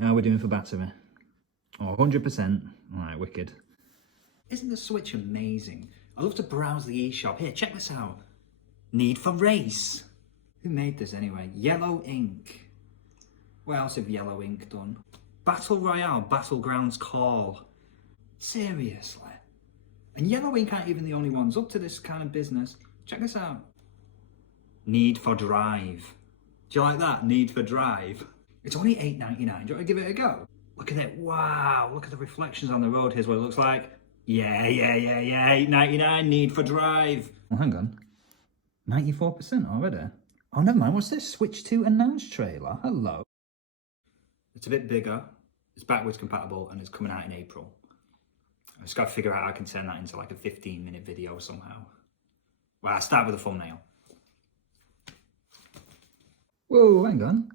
How are we doing for battery? Oh, 100%. Alright, wicked. Isn't the Switch amazing? I love to browse the eShop. Here, check this out. Need for Race. Who made this anyway? Yellow Ink. What else have Yellow Ink done? Battle Royale, Battlegrounds Call. Seriously. And Yellow Ink aren't even the only ones up to this kind of business. Check this out. Need for Drive. Do you like that? Need for Drive. It's only $8.99. Do you want to give it a go? Look at it. Wow. Look at the reflections on the road. Here's what it looks like. Yeah. $8.99. Need for Drive. Oh, hang on. 94% already. Oh, never mind. What's this? Switch 2 announce trailer. Hello. It's a bit bigger. It's backwards compatible and it's coming out in April. I just got to figure out how I can turn that into like a 15-minute video somehow. Well, I'll start with a thumbnail. Whoa, hang on.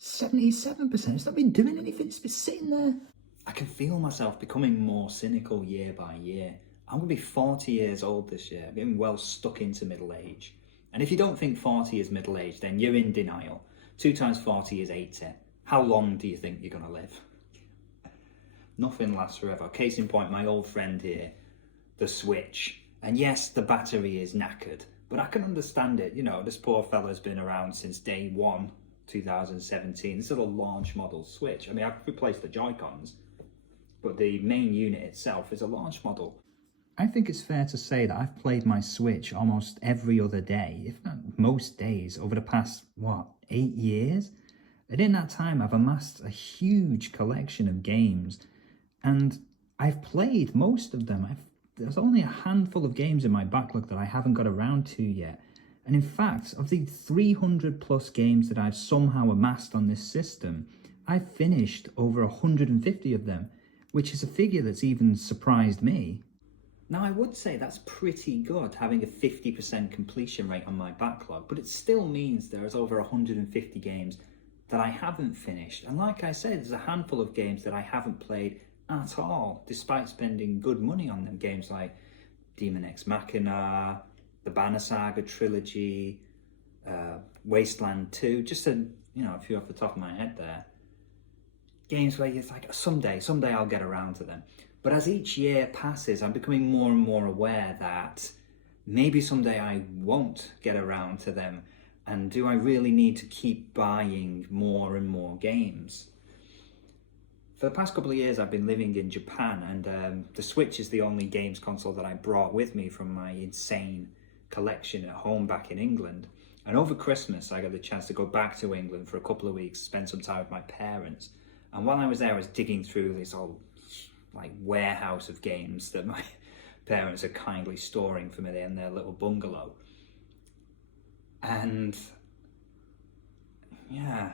77%. It's not been doing anything. It's been sitting there. I can feel myself becoming more cynical year by year. I'm going to be 40 years old this year. I'm getting well stuck into middle age. And if you don't think 40 is middle age, then you're in denial. 2 times 40 is 80. How long do you think you're going to live? Nothing lasts forever. Case in point, my old friend here, the Switch. And yes, the battery is knackered, but I can understand it. You know, this poor fella's been around since day one, 2017. This is a launch model Switch. I mean, I've replaced the Joy-Cons, but the main unit itself is a launch model. I think it's fair to say that I've played my Switch almost every other day, if not most days, over the past, 8 years? And in that time, I've amassed a huge collection of games, and I've played most of them. There's only a handful of games in my backlog that I haven't got around to yet. And in fact, of the 300 plus games that I've somehow amassed on this system, I've finished over 150 of them, which is a figure that's even surprised me. Now, I would say that's pretty good, having a 50% completion rate on my backlog, but it still means there's over 150 games that I haven't finished. And like I said, there's a handful of games that I haven't played at all, despite spending good money on them. Games like Demon X Machina, the Banner Saga trilogy, Wasteland 2, just a few off the top of my head there. Games where it's like, someday I'll get around to them. But as each year passes, I'm becoming more and more aware that maybe someday I won't get around to them. And do I really need to keep buying more and more games? For the past couple of years, I've been living in Japan, and the Switch is the only games console that I brought with me from my insane collection at home back in England. And over Christmas, I got the chance to go back to England for a couple of weeks, spend some time with my parents. And while I was there, I was digging through this old warehouse of games that my parents are kindly storing for me in their little bungalow. And yeah,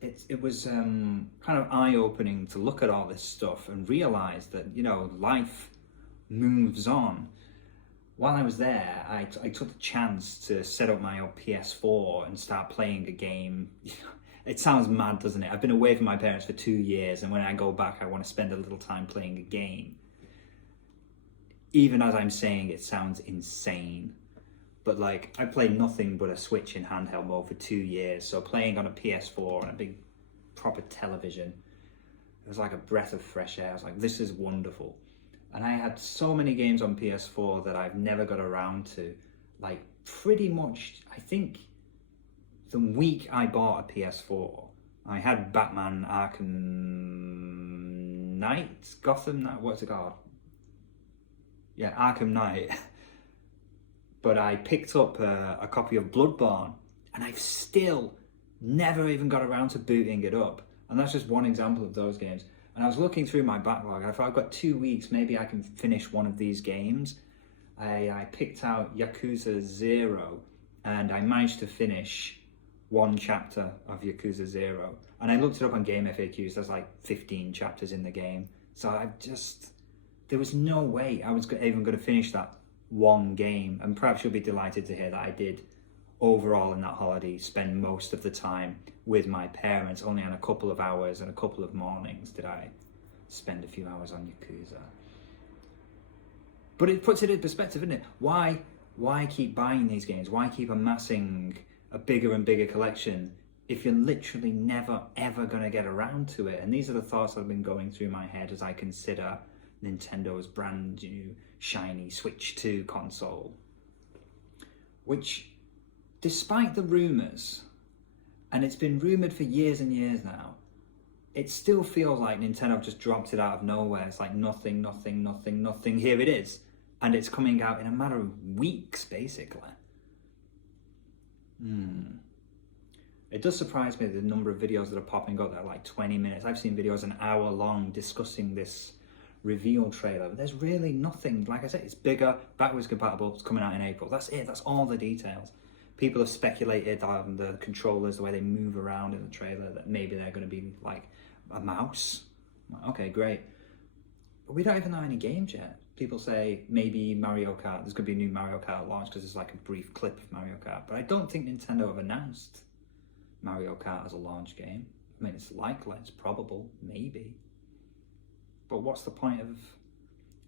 it was kind of eye-opening to look at all this stuff and realize that, life moves on. While I was there, I took the chance to set up my old PS4 and start playing a game. It sounds mad, doesn't it? I've been away from my parents for 2 years, and when I go back, I want to spend a little time playing a game. Even as I'm saying, it sounds insane. But I played nothing but a Switch in handheld mode for 2 years, so playing on a PS4 and a big proper television, it was like a breath of fresh air. I was like, this is wonderful. And I had so many games on PS4 that I've never got around to. Pretty much, I think, the week I bought a PS4, I had Batman Arkham Knight, what's it called? Yeah, Arkham Knight. But I picked up a copy of Bloodborne, and I've still never even got around to booting it up. And that's just one example of those games. And I was looking through my backlog. I thought, I've got 2 weeks, maybe I can finish one of these games. I picked out Yakuza 0, and I managed to finish one chapter of Yakuza 0. And I looked it up on Game FAQs, there's 15 chapters in the game. So there was no way I was even going to finish that one game. And perhaps you'll be delighted to hear that I did, overall in that holiday, spend most of the time with my parents. Only on a couple of hours and a couple of mornings did I spend a few hours on Yakuza. But it puts it in perspective, doesn't it? Why keep buying these games? Why keep amassing a bigger and bigger collection if you're literally never ever going to get around to it? And these are the thoughts that have been going through my head as I consider Nintendo's brand new shiny Switch 2 console, which, despite the rumours, and it's been rumoured for years and years now, it still feels like Nintendo have just dropped it out of nowhere. It's like nothing, here it is. And it's coming out in a matter of weeks, basically. It does surprise me the number of videos that are popping up that are like 20 minutes. I've seen videos an hour long discussing this reveal trailer, but there's really nothing. Like I said, it's bigger, backwards compatible, it's coming out in April. That's it, that's all the details. People have speculated on the controllers, the way they move around in the trailer, that maybe they're going to be like a mouse. Okay, great. But we don't even know any games yet. People say maybe Mario Kart, there's going to be a new Mario Kart launch because there's like a brief clip of Mario Kart. But I don't think Nintendo have announced Mario Kart as a launch game. I mean, it's likely, it's probable, maybe. But what's the point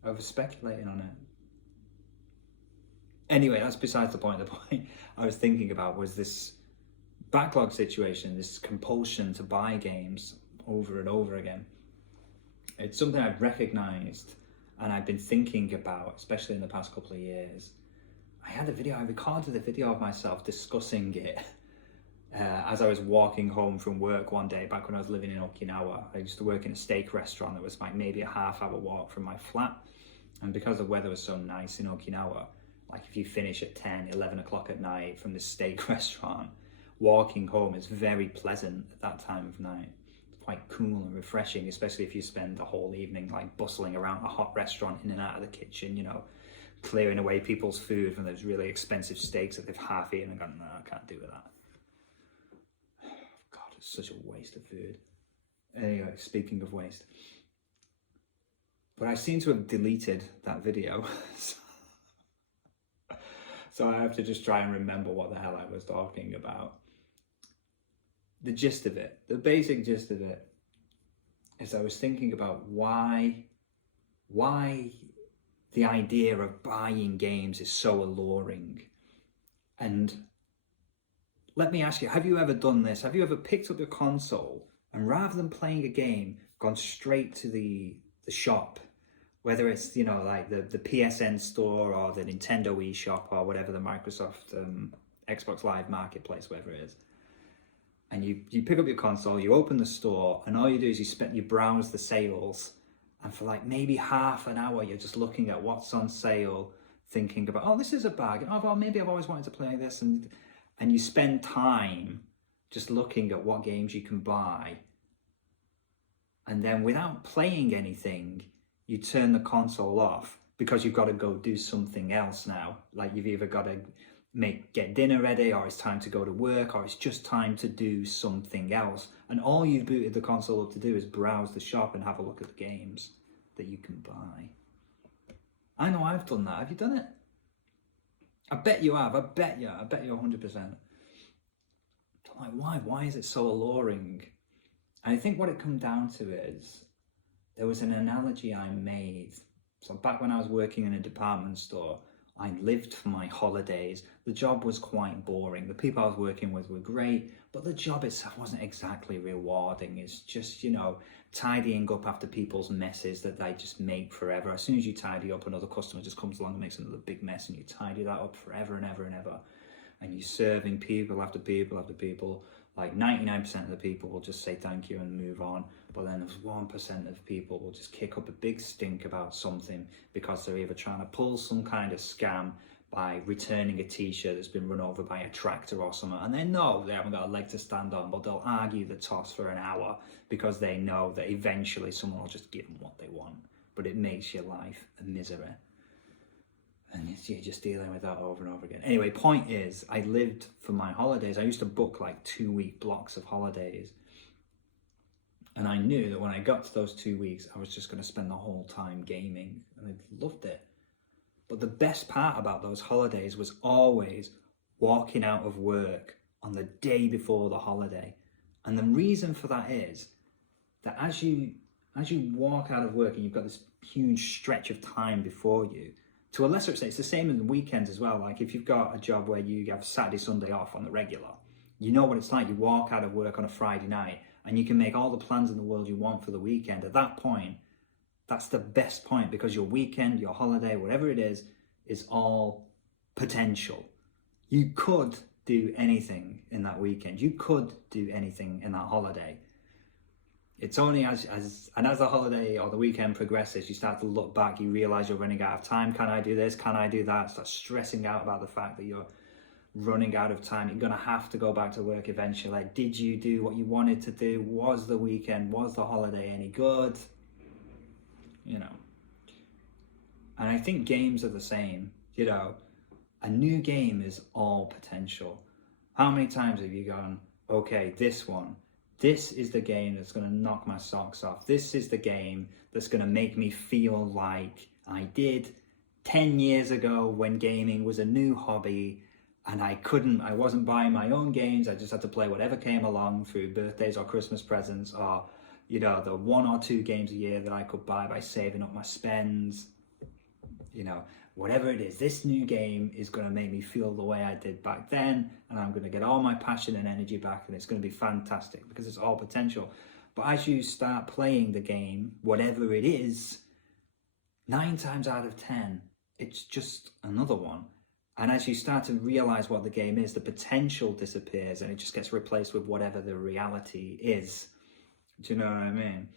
of speculating on it? Anyway, that's besides the point. The point I was thinking about was this backlog situation, this compulsion to buy games over and over again. It's something I've recognised and I've been thinking about, especially in the past couple of years. I recorded a video of myself discussing it as I was walking home from work one day, back when I was living in Okinawa. I used to work in a steak restaurant that was like maybe a half-hour walk from my flat. And because the weather was so nice in Okinawa, like if you finish at 10, 11 o'clock at night from the steak restaurant, walking home is very pleasant at that time of night. It's quite cool and refreshing, especially if you spend the whole evening like bustling around a hot restaurant in and out of the kitchen, you know, clearing away people's food from those really expensive steaks that they've half eaten and gone, no, I can't do with that. God, it's such a waste of food. Anyway, speaking of waste. But I seem to have deleted that video. So I have to just try and remember what the hell I was talking about. The gist of it, the basic gist of it, is I was thinking about why the idea of buying games is so alluring. And let me ask you, have you ever done this? Have you ever picked up your console and rather than playing a game, gone straight to the shop? Whether it's, you know, like the PSN store or the Nintendo eShop or whatever, the Microsoft Xbox Live Marketplace, whatever it is. And you pick up your console, you open the store, and all you do is you browse the sales. And for like maybe half an hour, you're just looking at what's on sale, thinking about, oh, this is a bargain. Oh, well, maybe I've always wanted to play this. And you spend time just looking at what games you can buy. And then without playing anything, you turn the console off because you've got to go do something else now. Like you've either got to get dinner ready, or it's time to go to work, or it's just time to do something else. And all you've booted the console up to do is browse the shop and have a look at the games that you can buy. I know I've done that. Have you done it? I bet you have. I bet you 100%. I'm like, why? Why is it so alluring? And I think what it comes down to is, there was an analogy I made. So back when I was working in a department store, I lived for my holidays. The job was quite boring. The people I was working with were great, but the job itself wasn't exactly rewarding. It's just, you know, tidying up after people's messes that they just make forever. As soon as you tidy up, another customer just comes along and makes another big mess, and you tidy that up forever and ever and ever. And you're serving people after people after people. Like 99% of the people will just say thank you and move on. But then there's 1% of people will just kick up a big stink about something because they're either trying to pull some kind of scam by returning a t-shirt that's been run over by a tractor or something. And they know they haven't got a leg to stand on, but they'll argue the toss for an hour because they know that eventually someone will just give them what they want. But it makes your life a misery. And you're just dealing with that over and over again. Anyway, point is, I lived for my holidays. I used to book like 2-week blocks of holidays. And I knew that when I got to those 2 weeks, I was just going to spend the whole time gaming. And I loved it. But the best part about those holidays was always walking out of work on the day before the holiday. And the reason for that is that as you walk out of work and you've got this huge stretch of time before you, to a lesser extent, it's the same in the weekends as well. Like if you've got a job where you have Saturday, Sunday off on the regular, You know what it's like. You walk out of work on a Friday night and you can make all the plans in the world you want for the weekend. At that point, that's the best point, because your weekend, your holiday, whatever it is all potential. You could do anything in that weekend. You could do anything in that holiday. It's only as the holiday or the weekend progresses, you start to look back, you realize you're running out of time. Can I do this? Can I do that? Start stressing out about the fact that you're running out of time. You're going to have to go back to work eventually. Did you do what you wanted to do? Was the weekend, was the holiday any good? You know. And I think games are the same. You know, a new game is all potential. How many times have you gone, okay, this is the game that's going to knock my socks off. This is the game that's going to make me feel like I did 10 years ago when gaming was a new hobby and I wasn't buying my own games. I just had to play whatever came along through birthdays or Christmas presents, or, you know, the 1 or 2 games a year that I could buy by saving up my spends. You know, whatever it is, this new game is going to make me feel the way I did back then, and I'm going to get all my passion and energy back, and it's going to be fantastic because it's all potential. But as you start playing the game, whatever it is, 9 times out of 10, it's just another one. And as you start to realize what the game is, the potential disappears and it just gets replaced with whatever the reality is. Do you know what I mean?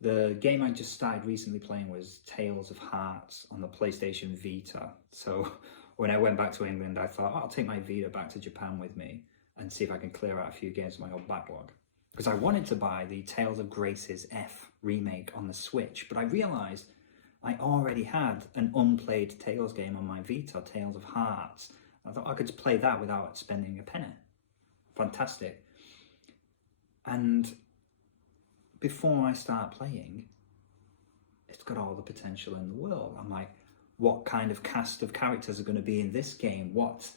The game I just started recently playing was Tales of Hearts on the PlayStation Vita. So when I went back to England, I thought, I'll take my Vita back to Japan with me and see if I can clear out a few games of my old backlog. Because I wanted to buy the Tales of Grace's F remake on the Switch, but I realised I already had an unplayed Tales game on my Vita, Tales of Hearts. I thought I could play that without spending a penny. Fantastic. And before I start playing, it's got all the potential in the world. I'm like, what kind of cast of characters are going to be in this game? What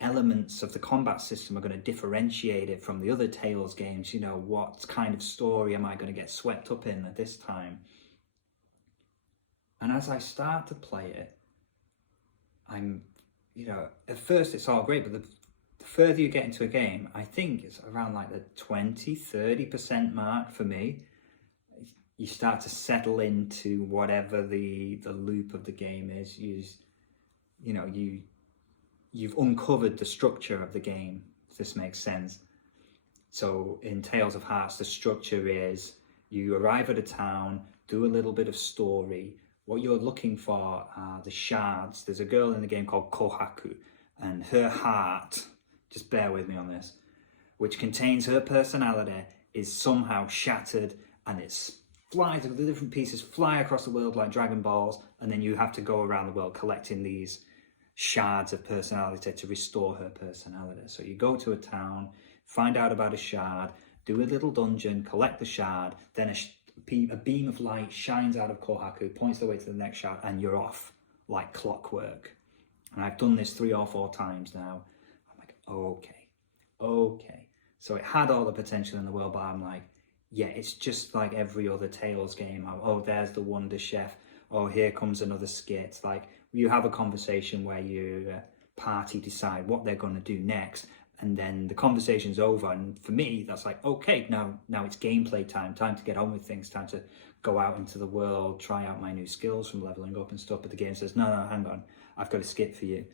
elements of the combat system are going to differentiate it from the other Tales games? You know, what kind of story am I going to get swept up in at this time? And as I start to play it, I'm, you know, at first it's all great, but the further you get into a game, I think it's around like the 20-30% mark for me. You start to settle into whatever the loop of the game is. You've uncovered the structure of the game, if this makes sense. So in Tales of Hearts, the structure is you arrive at a town, do a little bit of story. What you're looking for are the shards. There's a girl in the game called Kohaku, and her heart, just bear with me on this, which contains her personality, is somehow shattered, and it flies, the different pieces fly across the world like Dragon Balls, and then you have to go around the world collecting these shards of personality to restore her personality. So you go to a town, find out about a shard, do a little dungeon, collect the shard, then a beam of light shines out of Kohaku, points the way to the next shard, and you're off like clockwork. And I've done this 3 or 4 times now. I'm like, okay. So it had all the potential in the world, but I'm like, yeah, it's just like every other Tales game. Oh, there's the Wonder Chef. Oh, here comes another skit. Like, you have a conversation where your party decide what they're going to do next, and then the conversation's over. And for me, that's like, okay, now it's gameplay time to get on with things, time to go out into the world, try out my new skills from leveling up and stuff. But the game says, no, hang on, I've got a skit for you.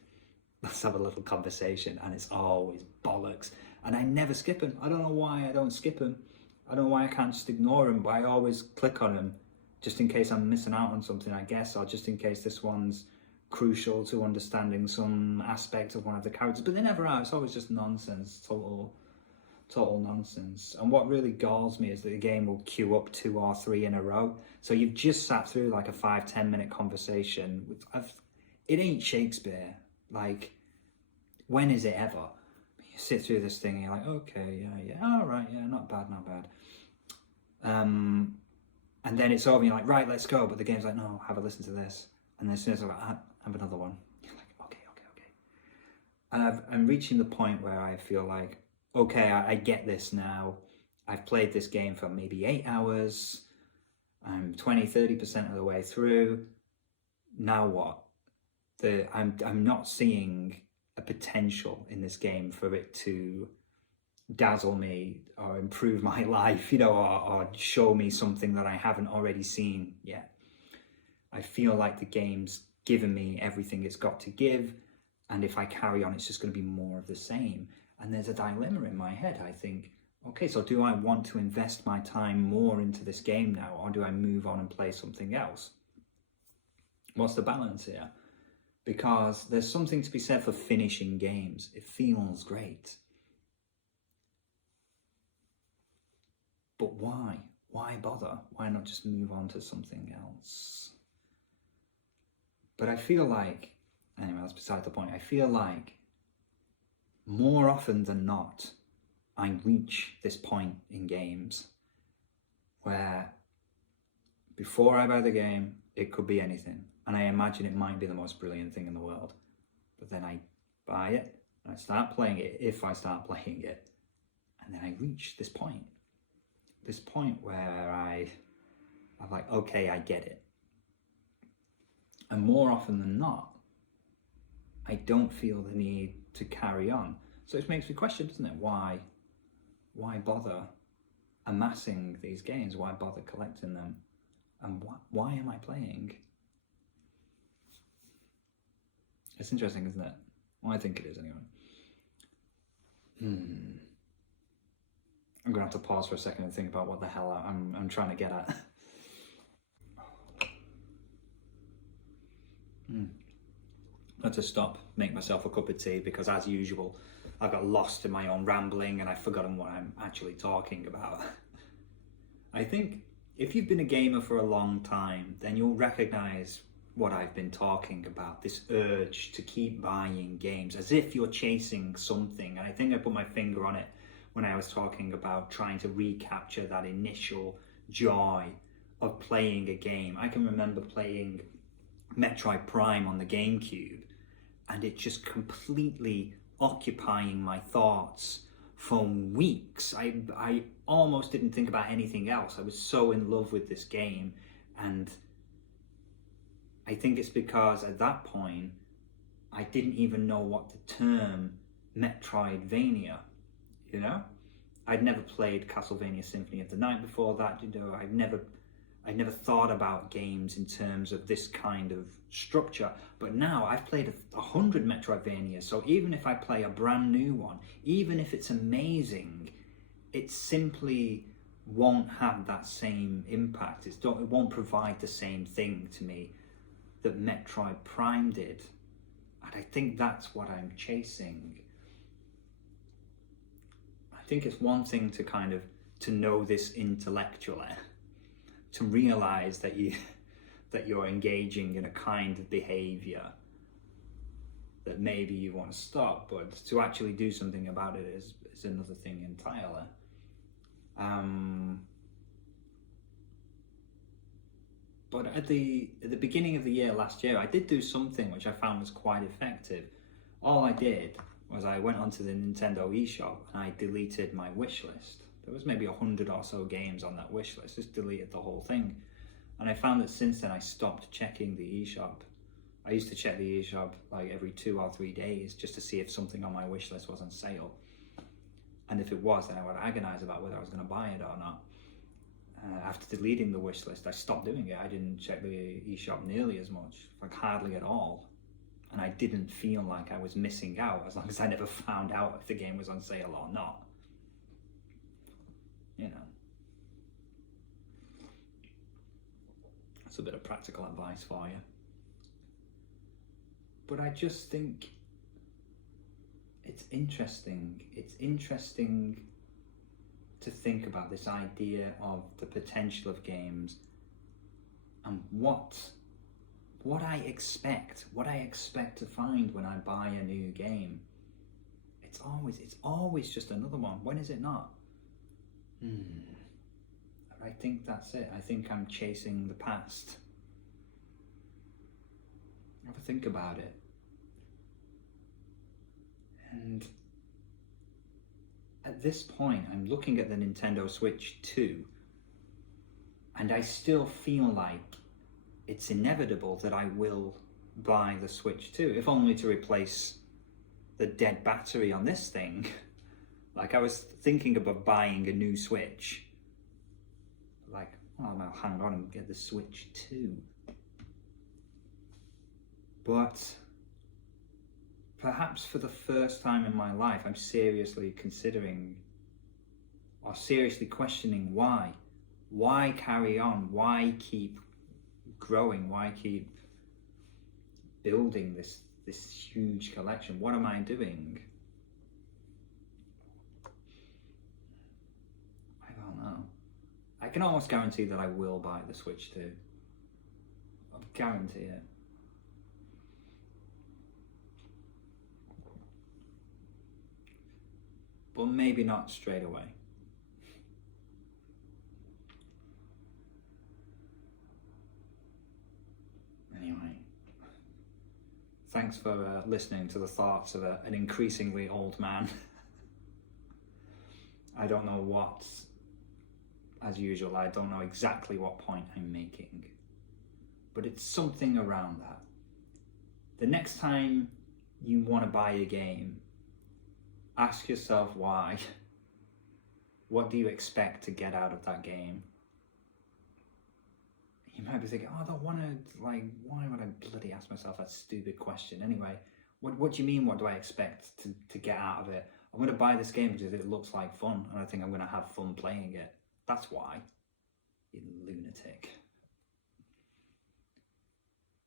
Let's have a little conversation. And it's always bollocks. And I never skip them. I don't know why I don't skip them. I don't know why I can't just ignore them, but I always click on them just in case I'm missing out on something, I guess, or just in case this one's crucial to understanding some aspect of one of the characters. But they never are. It's always just nonsense, total nonsense. And what really galls me is that the game will queue up 2 or 3 in a row. So you've just sat through like a 5-10 minute conversation. It ain't Shakespeare. Like, when is it ever? You sit through this thing and you're like, okay, yeah, all right, yeah, not bad. And then it's over and you're like, right, let's go. But the game's like, no, have a listen to this. And then as soon as I'm like, have another one. You're like, okay. And I'm reaching the point where I feel like, okay, I get this now. I've played this game for maybe 8 hours. I'm 20-30% of the way through. Now what? I'm not seeing a potential in this game for it to dazzle me or improve my life, or show me something that I haven't already seen yet. I feel like the game's given me everything it's got to give, and if I carry on, it's just going to be more of the same. And there's a dilemma in my head. I think, okay, so do I want to invest my time more into this game now, or do I move on and play something else? What's the balance here? Because there's something to be said for finishing games. It feels great. But why? Why bother? Why not just move on to something else? But I feel like, anyway, that's beside the point. I feel like more often than not, I reach this point in games where before I buy the game, it could be anything. And I imagine it might be the most brilliant thing in the world. But then I buy it and I start playing it, if I start playing it. And then I reach this point where I'm like, okay, I get it. And more often than not, I don't feel the need to carry on. So it makes me question, doesn't it? Why bother amassing these games? Why bother collecting them? And why am I playing? It's interesting, isn't it? Well, I think it is anyway. I'm gonna have to pause for a second and think about what the hell I'm trying to get at. I had to stop, make myself a cup of tea, because as usual, I got lost in my own rambling and I've forgotten what I'm actually talking about. I think if you've been a gamer for a long time, then you'll recognize what I've been talking about, this urge to keep buying games as if you're chasing something. And I think I put my finger on it when I was talking about trying to recapture that initial joy of playing a game. I can remember playing Metroid Prime on the GameCube, and it just completely occupying my thoughts for weeks. I almost didn't think about anything else. I was so in love with this game, and I think it's because at that point I didn't even know what the term Metroidvania, I'd never played Castlevania Symphony of the Night before that. I'd never thought about games in terms of this kind of structure. But now I've played 100 Metroidvanias, so even if I play a brand new one, even if it's amazing, it simply won't have that same impact. It won't provide the same thing to me that Metroid Prime did. And I think that's what I'm chasing. I think it's one thing to know this intellectually, to realize that you're engaging in a kind of behavior that maybe you want to stop, but to actually do something about it is another thing entirely. But at the beginning of the year last year, I did do something which I found was quite effective. All I did was I went onto the Nintendo eShop and I deleted my wish list. There was maybe 100 or so games on that wish list, just deleted the whole thing. And I found that since then I stopped checking the eShop. I used to check the eShop like every 2 or 3 days just to see if something on my wish list was on sale. And if it was, then I would agonize about whether I was going to buy it or not. After deleting the wish list, I stopped doing it. I didn't check the eShop nearly as much, like hardly at all. And I didn't feel like I was missing out as long as I never found out if the game was on sale or not. That's a bit of practical advice for you. But I just think it's interesting. It's interesting to think about this idea of the potential of games and what I expect to find when I buy a new game. It's always just another one. When is it not? I think that's it. I think I'm chasing the past. Have a think about it. And at this point, I'm looking at the Nintendo Switch 2, and I still feel like it's inevitable that I will buy the Switch 2, if only to replace the dead battery on this thing Like, I was thinking about buying a new Switch. Like, oh, I'll hang on and get the Switch 2. But perhaps for the first time in my life, I'm seriously considering or seriously questioning why. Why carry on? Why keep growing? Why keep building this huge collection? What am I doing? I don't know. I can almost guarantee that I will buy the Switch 2. I'll guarantee it. But maybe not straight away. Anyway, thanks for listening to the thoughts of an increasingly old man. I don't know what, as usual, I don't know exactly what point I'm making, but it's something around that. The next time you want to buy a game, ask yourself why. What do you expect to get out of that game? You might be thinking, oh, I don't want to, like, why would I bloody ask myself that stupid question anyway? What do you mean, what do I expect to get out of it? I'm going to buy this game because it looks like fun and I think I'm going to have fun playing it. That's why, you lunatic.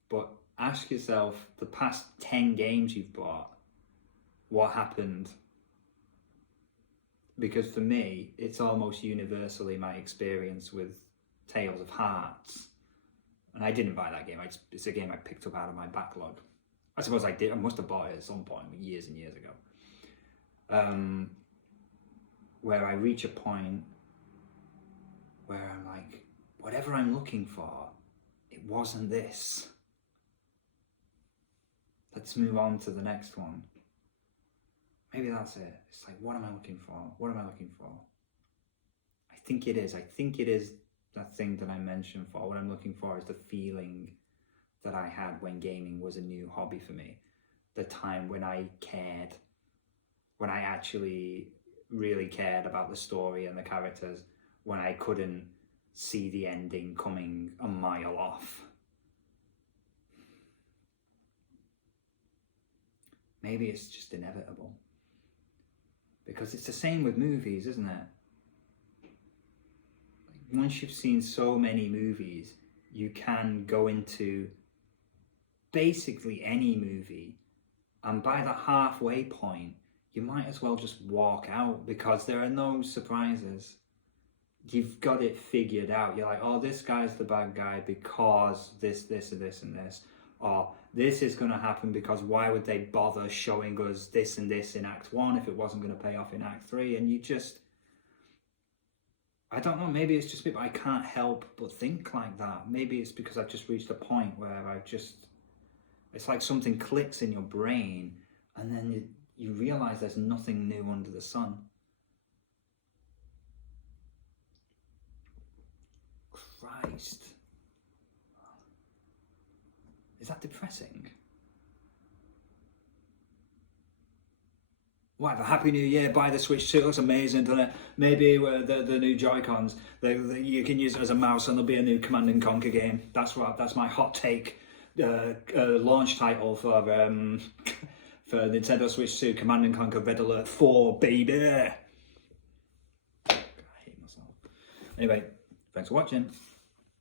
But ask yourself, the past 10 games you've bought, what happened? Because for me, it's almost universally my experience with Tales of Hearts. And I didn't buy that game. It's a game I picked up out of my backlog. I suppose I did. I must have bought it at some point years and years ago. Where I reach a point where I'm like, whatever I'm looking for, it wasn't this. Let's move on to the next one. Maybe that's it. It's like, what am I looking for? What am I looking for? I think it is that thing that I mentioned for. What I'm looking for is the feeling that I had when gaming was a new hobby for me. The time when I cared, when I actually really cared about the story and the characters, when I couldn't see the ending coming a mile off. Maybe it's just inevitable. Because it's the same with movies, isn't it? Once you've seen so many movies, you can go into basically any movie, and by the halfway point, you might as well just walk out because there are no surprises. You've got it figured out. You're like, oh, this guy's the bad guy because this, and this, and this. Or this is going to happen because why would they bother showing us this and this in Act 1 if it wasn't going to pay off in Act 3? And you just, I don't know, maybe it's just me, but I can't help but think like that. Maybe it's because I've just reached a point where it's like something clicks in your brain and then you realise there's nothing new under the sun. Christ. Is that depressing? Whatever, Happy New Year, buy the Switch 2, it looks amazing, doesn't it? Maybe the new Joy-Cons, you can use it as a mouse and there'll be a new Command & Conquer game. That's my hot take launch title for Nintendo Switch 2, Command & Conquer Red Alert 4, baby! I hate myself. Anyway, thanks for watching.